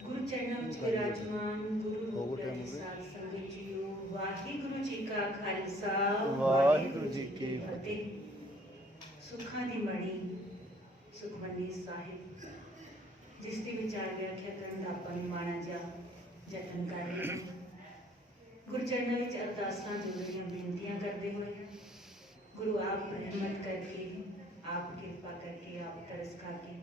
गुरु चरणों च विराजमान गुरु रूप रखे साध संगत जीओ। वाहिगुरु जी का खालसा वाहिगुरु जी की फतेह। सुखां दी मणी सुखमनी साहिब जिसकी विचार व्याख्या करन दा आपां नूं माड़ा जा यतन कर रहे हैं। गुरु चरणों विच अरदासां जोड़ियां बेनतियां करते हुए गुरु आप रहमत करके आप कृपा करके आप तरस खाके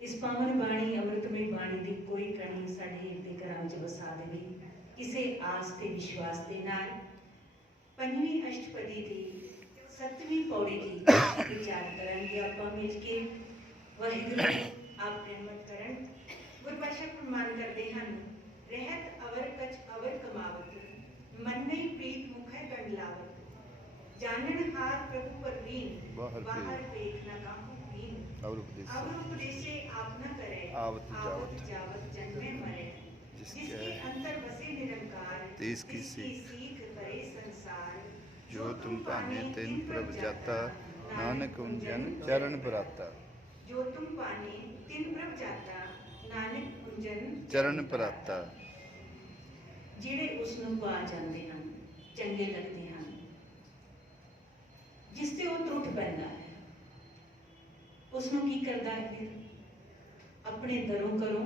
इस पावन बाणी अमृतमय बाणी की कोई कणी साडे दे घरां विच वसा देवे। किसी आस ते विश्वास दे नाल पंजवीं अष्टपदी दी 7वीं पौड़ी की विचार करांगे आपां मिल के। वाहिगुरू आप रहमत करन। गुरबख्श फरमान करते हैं रहत अवर कच अवर कमावत मन नहीं प्रीत मुखै गंडलावत जानन हार प्रभु परवीन बाहर पेख न काहू और उपदेशे आप न करे आवत जावत जन्मे मरे जिसके अंतर बसे निरंकार तिसकी सीख करे संसार जो तुम पाने तिन प्रभ जाता नानक उंजन चरण पराता। जो तुम पाने तिन प्रभ जाता नानक उंजन चरण पराता। ਜਿਹੜੇ ਉਸ ਨੂੰ ਪਾ ਜਾਂਦੇ ਹਨ ਚੰਗੇ ਲੱਗਦੇ ਹਨ ਜਿਸ ਤੇ ਉਹ ਟੁੱਟ ਪੈਂਦਾ ਹੈ ਉਸ ਨੂੰ ਕੀ ਕਰਦਾ ਹੈ ਫਿਰ ਆਪਣੇ ਦਰੋਂ ਘਰੋਂ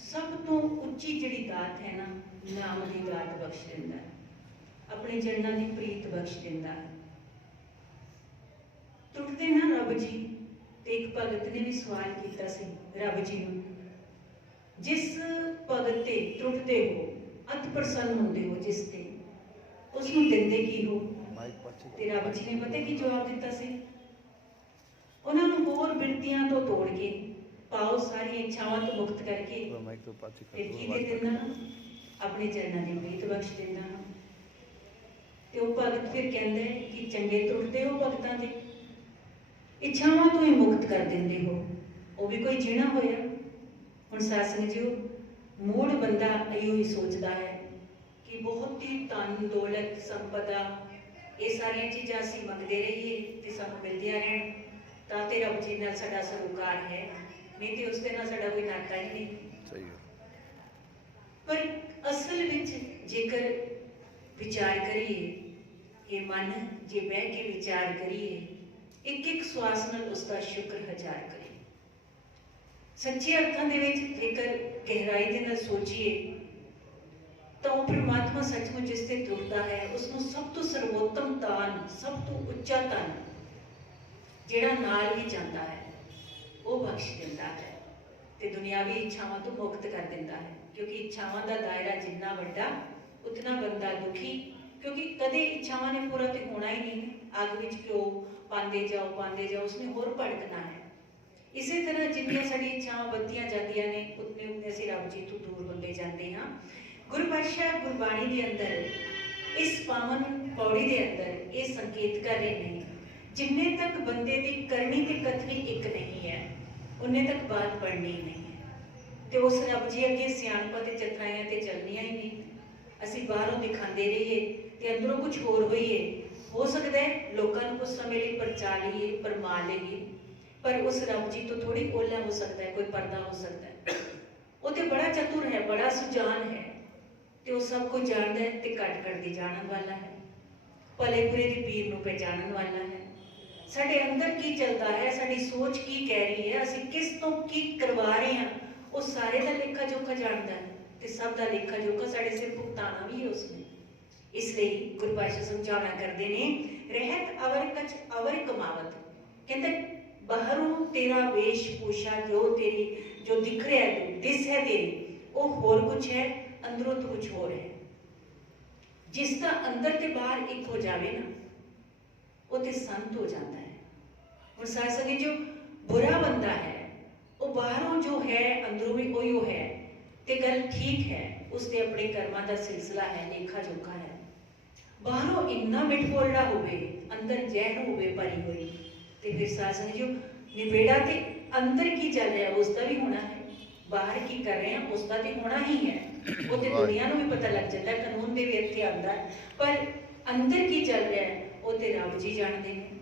ਸਭ ਤੋਂ ਉੱਚੀ ਜਿਹੜੀ ਦਾਤ ਹੈ ਨਾ ਨਾਮ ਦੀ ਦਾਤ ਬਖਸ਼ ਦਿੰਦਾ ਹੈ ਆਪਣੇ ਚਰਨਾਂ ਦੀ ਪ੍ਰੀਤ ਬਖਸ਼ ਦਿੰਦਾ ਹੈ। ਟੁੱਟਦੇ ਨਾ ਰੱਬ ਜੀ ਤੇ ਇੱਕ ਭਗਤ ਨੇ ਵੀ ਸਵਾਲ ਕੀਤਾ ਸੀ ਰੱਬ ਜੀ ਨੂੰ ਜਿਸ ਭਗਤ ਤੇ ਟੁੱਟਦੇ ਹੋ अत प्रसन्न होंदे हो जिस ते उसनूं दिंदे की हो ते रब जी ने पता की जवाब दिता सी उन्हां नूं होर बिरतियां तो तोड़ के पाओ सारी इच्छावां तो मुक्त करके फिर की दे दिंदा अपने चरणां दी प्रीत बख्श दिंदा ते ओह भगत फिर कहंदा है कि चंगे टुटदे हो भगतां दे इच्छावां तो ही मुक्त कर दिंदे हो ओह भी कोई जीना होया। हुण साध संगत जीओ मूड बंदा इहो ही सोचता है कि बहुत ही धन दौलत संपदा ये सारिया चीज़ां असीं मंगते रहिए तो सानूं मिलदियां रहन तां ते रब जी नाल साडा सरोकार है नहीं तो उसदे नाल साडा कोई नाता ही नहीं। पर असल विच जेकर विचार करिए ये मन जे बह के विचार करिए एक एक श्वास नाल उसका शुक्र हजार करिए सच्चे अर्थां दे विच जेकर गहराई दे नाल सोचीए तो परमात्मा सचमुच जिस ते टुरदा है उसनूं सब तो सर्वोत्तम दान सब तो उच्चा धन जिहड़ा नाल ही जांदा है वो बख्श दिंदा है ते दुनियावी इच्छावां तो मुक्त कर दिंदा है क्योंकि इच्छावां दा दायरा जिन्ना वड्डा उतना बंदा दुखी क्योंकि कदे इच्छावां ने पूरा तो होना ही नहीं। अग विच घ्यो पांदे जाओ उसने होर भड़कना है। इसी तरह जिन्नियां साडी इच्छावां वधियां जांदियां ने उतने उतने असीं रब जी तो दूर होंदे जांदे हां। गुरु पातशाह गुरबाणी के अंदर इस पावन पौड़ी के अंदर ये संकेत कर रहे हैं जिन्ने तक बंदे की करनी ते कथनी एक नहीं है उन्ने तक बात पढ़नी ही नहीं है तो उस रब जी अगे सियाणपां ते चतराइयां ते चलनियां ही नहीं। असीं बाहरों दिखाते रहिए ते अंदरों कुछ होर होइए हो सकता है लोगों को कुछ समय लिए परचा लीए परमा लईए पर उस रब जी तो थोड़ी ओला हो सकता है कोई पर्दा हो सकता है। वो तो बड़ा चतुर है बड़ा सुजान है तो सब कुछ जानता है तो कट कटदी जानन वाला है भले बुरे की पीर नूं पहचानन वाला है। साडे अंदर की चलता है साडी सोच की कह रही है असीं किस तो की करवा रहे हैं वो सारे का लेखा जोखा जानता है तो सब का लेखा जोखा साडे सिर भुगताना भी है उसने। इसलिए गुरु पातशाह समझाना करते हैं रहत अवर कच अवर कमावत कहते बाहरों तेरा वेशभूषा जो तेरी जो दिख रहा है दिस है तेरी वो होर कुछ है अंदरों तो कुछ होर है। जिसका अंदर ते बाहर एक हो जावे ना वो ते संत हो जाता है। और साथ संगत जो बुरा बंदा है वो बाहरों जो है अंदरों भी वही है ते गल ठीक है उसके अपने कर्मां दा सिलसिला है लेखा जोखा है। बाहरों इन्ना मिठबोलड़ा होवे अंदर जहर होवे भरी हुई ते फिर सासन जो निबेड़ा ते अंदर की चल रहा है उसका भी होना है बाहर की कर रहे हैं उसका तो होना ही है। वो तो दुनिया को भी पता लग जाता है कानून भी इत्थे आंदा है पर अंदर की चल रहा है वो तो रब जी जानते हैं।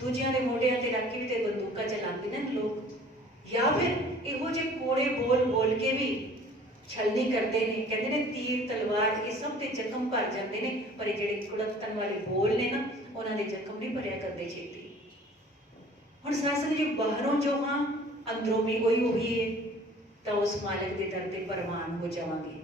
दूजियां दे मोढियां ते रख के भी ते बंदूकां चलाते हैं लोग या फिर ਇਹੋ ਜਿਹੇ ਕੋੜੇ ਬੋਲ ਬੋਲ ਕੇ ਵੀ ਛਲਨੀ ਕਰਦੇ ਨੇ। ਕਹਿੰਦੇ ਨੇ ਤੀਰ ਤਲਵਾਰ ਇਹ ਸਭ ਦੇ ਜ਼ਖਮ ਭਰ ਜਾਂਦੇ ਨੇ, ਪਰ ਇਹ ਜਿਹੜੇ ਕੁੜੱਤਣ ਵਾਲੇ ਬੋਲ ਨੇ ਨਾ, ਉਹਨਾਂ ਦੇ ਜ਼ਖਮ ਨਹੀਂ ਭਰਿਆ ਕਰਦੇ ਛੇਤੀ। ਹੁਣ ਸਾਸਨ ਜੀ ਬਾਹਰੋਂ ਜੋ ਹਾਂ ਅੰਦਰੋਂ ਵੀ ਉਹੀ ਹੋਈਏ ਤਾਂ ਉਸ ਮਾਲਕ ਦੇ ਦਰ ਤੇ ਪ੍ਰਵਾਨ ਹੋ ਜਾਵਾਂਗੇ।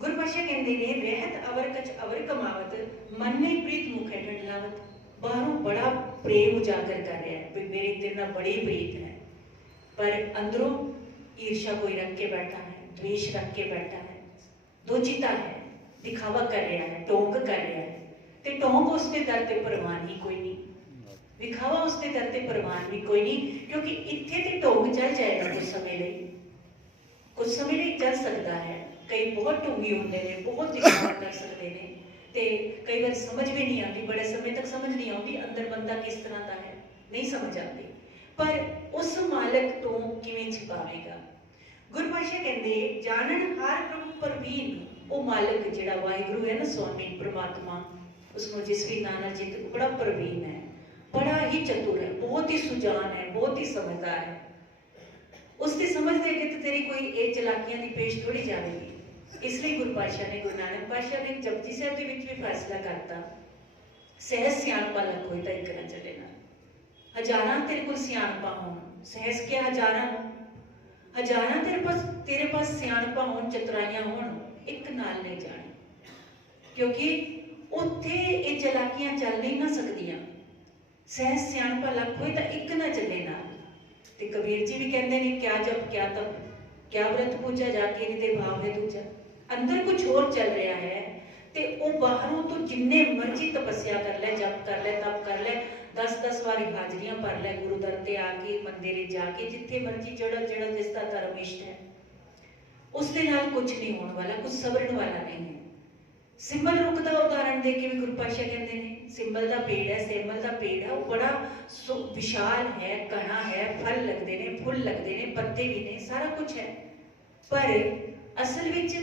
ਗੁਰੂ ਪਾਤਸ਼ਾਹ ਕਹਿੰਦੇ ਨੇ ਰਹਿਤ ਅਵਰ ਕਛ ਅਵਰ ਕਮਾਵਤ ਮਨ ਨੇ ਪ੍ਰੀਤ ਮੁਖੇ ਡੰਡਲਾਵਤ। ਬਾਹਰੋਂ ਬੜਾ ਪ੍ਰੇਮ ਉਜਾਗਰ ਕਰ ਰਿਹਾ ਹੈ ਵੀ ਮੇਰੇ ਤੇਰੇ ਨਾਲ ਬੜੀ ਪ੍ਰੀਤ ਹੈ, ਪਰ ਅੰਦਰੋਂ ਈਰਸ਼ਾ ਕੋਈ ਰੱਖ ਕੇ बैठा है, द्वेष रख के बैठा है, दोचिता है, दिखावा कर रहा है, टोंक कर रहा है। ते टोंक उसके दर ते प्रवान ही कोई नहीं, दिखावा उसके दर ते प्रवान भी कोई नहीं, क्योंकि इत्थे ते टोंक चल जाएगा कुछ समय लिए, कुछ समय लिए चल सकता है। कई बहुत टोंगी होंगे ने, बहुत दिखावा कर सकते हैं, ते कई बार समझ भी नहीं आती, बड़े समय तक समझ नहीं आती अंदर बंदा किस तरह का है, नहीं समझ आती। पर उस मालक तो किवें छिपावेगा। गुरु पातशाह कहते जानन हर प्रभु परवीन, वो मालक जिहड़ा वाहिगुरु है ना, स्वामी परमात्मा, उसको जिस भी नाना चित बड़ा परवीन है, बड़ा ही चतुर है, बहुत ही सुजान है, बहुत ही समझदार है। उसकी समझ दे के तो तेरी कोई ये चलाकियां दी पेश थोड़ी जाएगी। इसलिए गुरु पातशाह ने, गुरु नानक पातशाह ने जपजी साहब के विच भी फैसला करता, सहज सियाणपा लख होए तां इक ना चले ना। हजारां तेरे कोल सियाणपा होण, सहज के हजारां हजारां तेरे पास सियाणपा होण, चतुराइयां होण, एक नाल नहीं जाने, क्योंकि उत्थे ये चलाकियां चल नहीं ना सकदियां। सहज सियाणपा लख होए तां इक ना चले नाल। ते कबीर जी भी कहते हैं क्या जप क्या तप क्या व्रत पूजा जाके निते भाव है दूजा। अंदर कुछ और चल रहा है ते वो बाहरों तो जिन्ने मर्जी तपस्या कर ले, जप कर ले, तप कर ले, 10-10 वारी हाजरियां भर ले, गुरु दर ते आके मंदिर जाके जिथे मर्जी जड़ल जड़ल जिसका धर्म इष्ट है, उसके नाल कुछ नहीं होने वाला, कुछ सबरन वाला नहीं है। सिंबल रुख का उदाहरण दे के भी गुरु पातशाह कहते हैं सिंबल का पेड़ है, सेमल का पेड़ है, वो बड़ा विशाल है, घना है, फल लगते हैं, फुल लगते हैं, पत्ते भी ने, सारा कुछ है, पर असल विच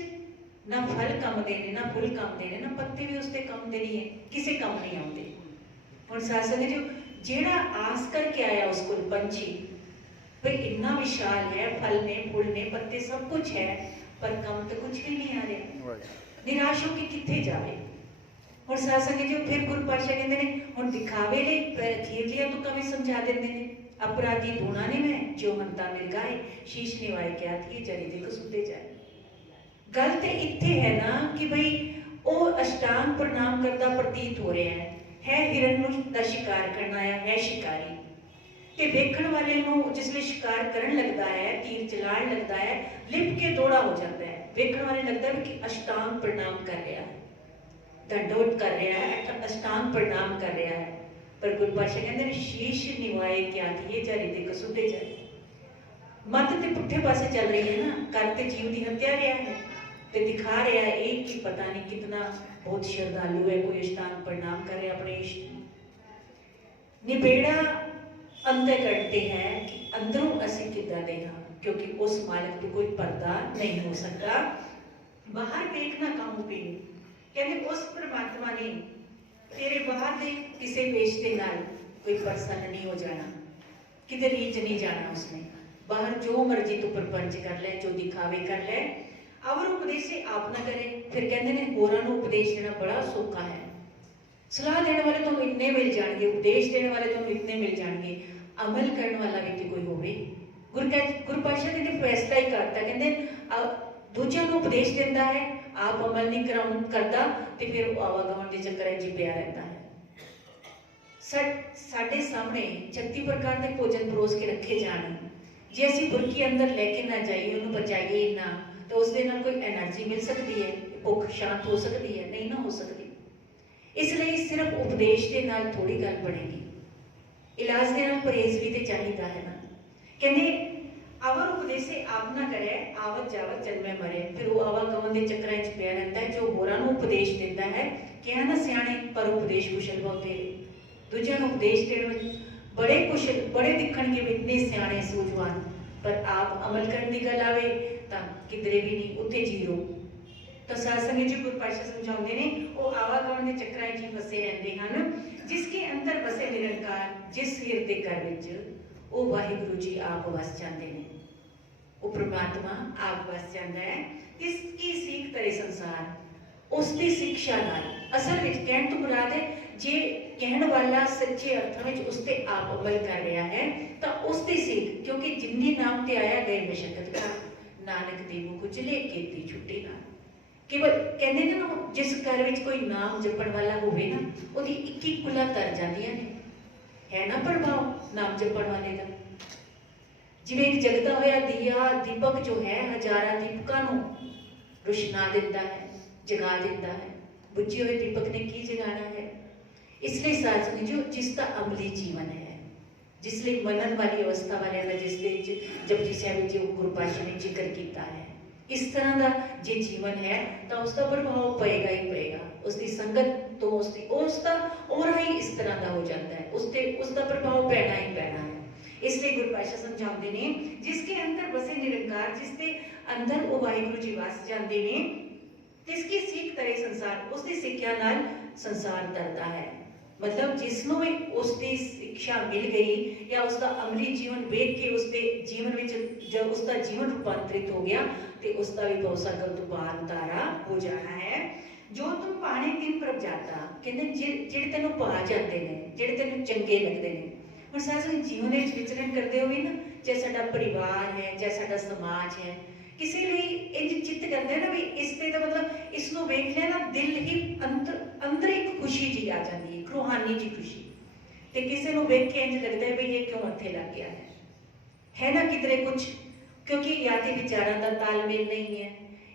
ना फल काम देने, ना फुल काम देने, ना पत्ते भी उसके काम दे नहीं है, किसी काम नहीं आते। हुण सासंग जो जेड़ा आस करके आया उसको पंछी भाई इतना विशाल है, फल ने, फुल ने, पत्ते सब कुछ है, पर कम तो कुछ भी नहीं आ रहा, निराश होकर किथे जावे। और सासंग जो फिर गुरु पातशाह कहते हैं हुण दिखावे ले खीरलियां तो कभी समझा देते हैं, अपराधी धोना ने मैं जो हंता मिल गाए, शीश निवाए क्या थी जरी दे कसुते जाए। गल ते इत्थे है ना कि भाई वो अष्टांग प्रणाम करता प्रतीत हो रहा है हिरण का शिकार करना है शिकारी, ते वेखण वाले नूं जिसले शिकार करन लगता है, तीर चलाण लगता है, लिप के दौड़ा हो जाता है, वेखण वाले लगता है कि अष्टांग प्रणाम कर रहा है, दंडोत कर रहा है, अष्टांग प्रणाम कर रहा है। पर गुरु पातशाह कहते हैं शीश निवाए क्या थी जारी दे कसुते जाए। मत ते पुठे पासे चल रही है ना, करते जीव की हत्या रहा है, ते दिखा रहा है एक कि पता नहीं कितना बहुत श्रद्धालु है, कोई अष्टांग प्रणाम करे अपने इष्ट। निबेड़ा अंतर करते हैं कि अंदरों असी किदा दे हां, क्योंकि उस मालिक को कोई पर्दा नहीं हो सकता। बाहर देखना काम पे कहते उस परमात्मा ने तेरे बाहर दे किसी पेश के नाल कोई प्रसन्न नहीं हो जाना, किधर रीच नहीं जाना उसने। बाहर जो मर्जी तू प्रपंच कर ले, जो दिखावे कर ले, अवर उपदेश से आप ना करे। फिर कहते हैं होरां नूं उपदेश देना बड़ा सौखा है, सलाह देने वाले तुहानूं इतने मिल जाएंगे, उपदेश देने वाले तुहानूं इतने मिल जाएंगे, अमल करने वाला व्यक्ति कोई होवे। गुरु पातशाह ने फैसला ही करता, कहते दूजिਆਂ ਨੂੰ उपदेश देता है, आप अमल नहीं करता, तो फिर आवागमन के चक्कर च पिया रहता है। साडे सामने 36 प्रकार के भोजन परोस के रखे जाने, जे असीं बुरकी अंदर लैके ना जाइए, उन्होंने बचाइए ना, तो उस दे नाल कोई एनर्जी मिल सकती है, भुख शांत हो सकती है? नहीं ना हो सकती। इसलिए सिर्फ उपदेश के नाल थोड़ी गल बनेगी, इलाज के नाल परहेज भी तो चाहिए है ना। कहते अवर उपदेश से आप ना करे, आवत जावत जन्मे मरे। फिर वो आवागमन के चक्कर च पिया रहता है, जो होरां नूं उपदेश देता है, क्या ना सियाणे पर उपदेश कुशल बहुत तेरे, दूजिਆਂ ਨੂੰ उपदेश देने बड़े कुशल, बड़े दिखण के भी इतने सियाणे सूझवान, पर आप अमल करने की गल आवे तो किधरे भी नहीं, उत्थे जीरो। तो सत्संग जी गुरु पातशाह समझाते हैं वो आवागमन के चक्कर च फसे रहते हैं, जिसके अंदर बसे निरंकार, जिस हृदय घर विच वो वाहिगुरु जी आप वस जाते हैं। वो परमात्मा आप वस जाता है। इसकी सीख तरे संसार, उसकी शिक्षा नाल असल विच कहण तो मुराद है जे कहण वाला सच्चे अर्थां विच उस ते आप अमल कर रहा है तो उसकी सीख, क्योंकि जिन्नी नाम ते आया गए मशक्कत का नानक देवो कुचले कीती छुट्टी ना। केवल कहते हैं ना जिस घर विच कोई नाम जपण वाला होवे ना उहदी एक एक कुला तर जांदियां ने, है ना प्रभाव नाम जपण वाले का। जिवें एक जगदा होया दिया दीपक जो है हजारां दीपकां नूं रोशना दिंदा है, जगा दिंदा है। बुझे हुए दीपक ने की जगाना है। इसलिए साथ समझो जिसका अमली जीवन है, जिसलिए मनन वाली अवस्था वाले का जिसके जपजी साहिब जी गुरु पातशाह ने जिक्र किया है, इस तरह का जे जीवन है तो उसका प्रभाव पएगा ही पएगा। उसकी संगत तो उसका और ही इस तरह का हो जाता है, उसका प्रभाव पैना ही पैना है। इसलिए गुरु पातशाह समझाते ने जिसके अंदर बसे निरंकार, जिसके अंदर वो वाहिगुरु जी वस जाते ने, जिसकी सीख तरे संसार, उसकी सिक्ख्या नाल संसार तरता है। मतलब जिसनों उसकी शिक्षा मिल गई या उसका अमली जीवन वेख के उसके जीवन में जब उसका जीवन रूपांतरित हो गया तो उसका भी बहुत सा पार उतारा हो जाना है। जो तुम पाने दिन प्रभ जाता, कहते जेड़े तेनों पा जाते हैं, जेड़े तेनों चंगे लगते हैं। और सारे जीवन में विचरण करते हुए ना, चाहे साडा परिवार है, चाहे साडा समाज है, किसी लिए इंज चित्त करते हैं ना भी इससे तो मतलब इसको वेख लिया ना दिल ही अंदर एक खुशी जी आ जाती है, रूहानी जी खुशी। तो किसी को वेख के इंज लगता है भी ये क्यों मत्थे लग गया है ना किधरे कुछ, क्योंकि या तो विचारों का तालमेल नहीं है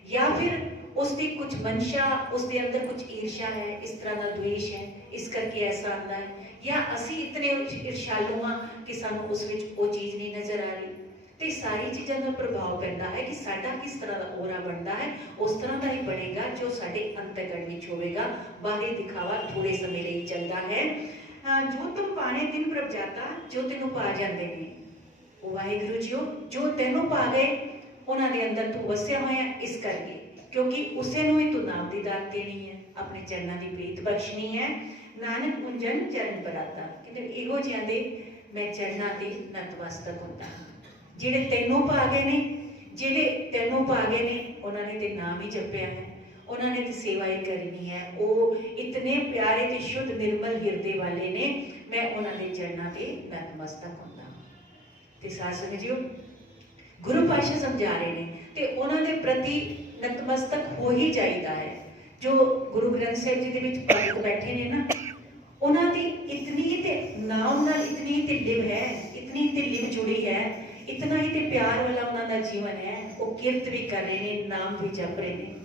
या फिर उसकी कुछ मंशा, उसके अंदर कुछ ईर्ष्या है, इस तरह का द्वेष है, इस करके ऐसा आता है, या असी इतने ईर्ष्यालु हाँ कि सानू उस विच वो चीज़ नहीं नजर आ रही। तो सारी चीज़ों का प्रभाव पैदा है कि साडा किस तरह का ओरा बनता है, उस तरह का ही बनेगा जो साडे अंतर्गत विच होवेगा। बाहरी दिखावा थोड़े समय लिए चलता है। जो तुम पाने दिन प्रभ जाता, जो तेनों पा जाते हैं वो वाहिगुरु जी जो तेनों पा गए उन्होंने अंदर तू वसिया होया, इस करके क्योंकि उसे नूं ही तू नाम दी दात देनी है, अपने चरणों की प्रीत बख्शनी है। नानक मुंजन चरण पराता, कहते इहो जिहां दे मैं चरणों के नतमस्तक होंदा। जिहड़े तेनों पा गए ने, जिहड़े तेनों पा गए ने, उन्होंने ते नाम ही जपया है, उन्होंने तो सेवा ही करनी है। वो इतने प्यारे ते शुद्ध निर्मल हिरदे वाले ने, मैं उन्होंने चरणों के नतमस्तक होंदा। ते साथ समझियो गुरु पातशाह समझा रहे हैं ते उन्होंने प्रति नतमस्तक हो ही चाहिए है। जो गुरु ग्रंथ साहिब जी के विच भगत बैठे ने ना, उन्होंने इतनी ते नाम नाल इतनी ते लिव है, इतनी ते लिव जुड़ी है, इतना ही ते प्यार वाला उन्होंने जीवन है। वो किरत भी कर रहे हैं, नाम भी जप रहे हैं,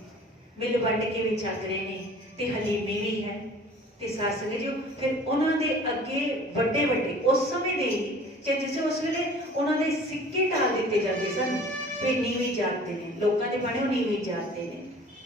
मिल वंड के भी छक रहे हैं, ते हलीमी भी है। ते साथ समझियो फिर उन्होंने अगे वड्डे वड्डे उस समय दे जिस उस वे उन्होंने सिक्के टाल दिते जाते सन भी नीवी जात के ने, लोगों के बने नीवी जात के ने।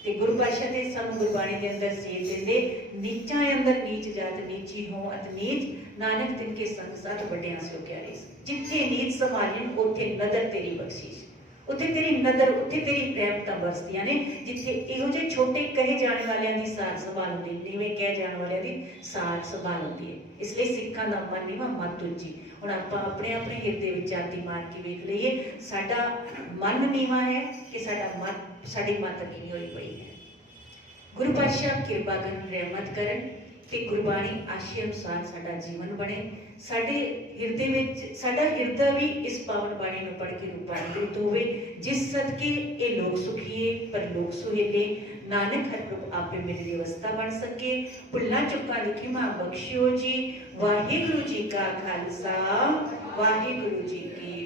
ते गुरु पातशाह ने सानू गुरबाणी के अंदर सेध देंदे, नीचा अंदर नीच जात नीची हो अत नीच, नानक तिनके संग साथ बड़ियां सो प्यारे। जिथे नीच संभालन उथे नदर तेरी बख्शीश, उत्थे तेरी नदर, उत्थे तेरी रहमतां बरसदियां ने। जिथे इहो जे छोटे कहे जाने वालियां दी सार संभाल होंदी, नीवें कहे जाने वालियां दी सार संभाल होंदी है। इसलिए सिक्खां दा मन नीवां मत उच्ची। हुण आपां अपने अपने हिरदे विच आती मार के वेख लईए, साडा मन नीवां है कि साडी मत नीवी होई पई है। गुरु पातशाह किरपा करन, रहमत करन कि गुरबाणी आशे अनुसार साडा जीवन बने। साडे हिरदे विच साडा हिरदा भी इस पावन बाणी नूं पढ़ के रूपांतरित होवे, जिस सदके ये लोग सुखीए पर लोग सुहेले। नानक हर प्रभु आपे मेरी अवस्था बन सके। भुल्लां चुक्कां दी खिमा बख्शियो जी। वाहिगुरु जी का खालसा, वाहिगुरु जी की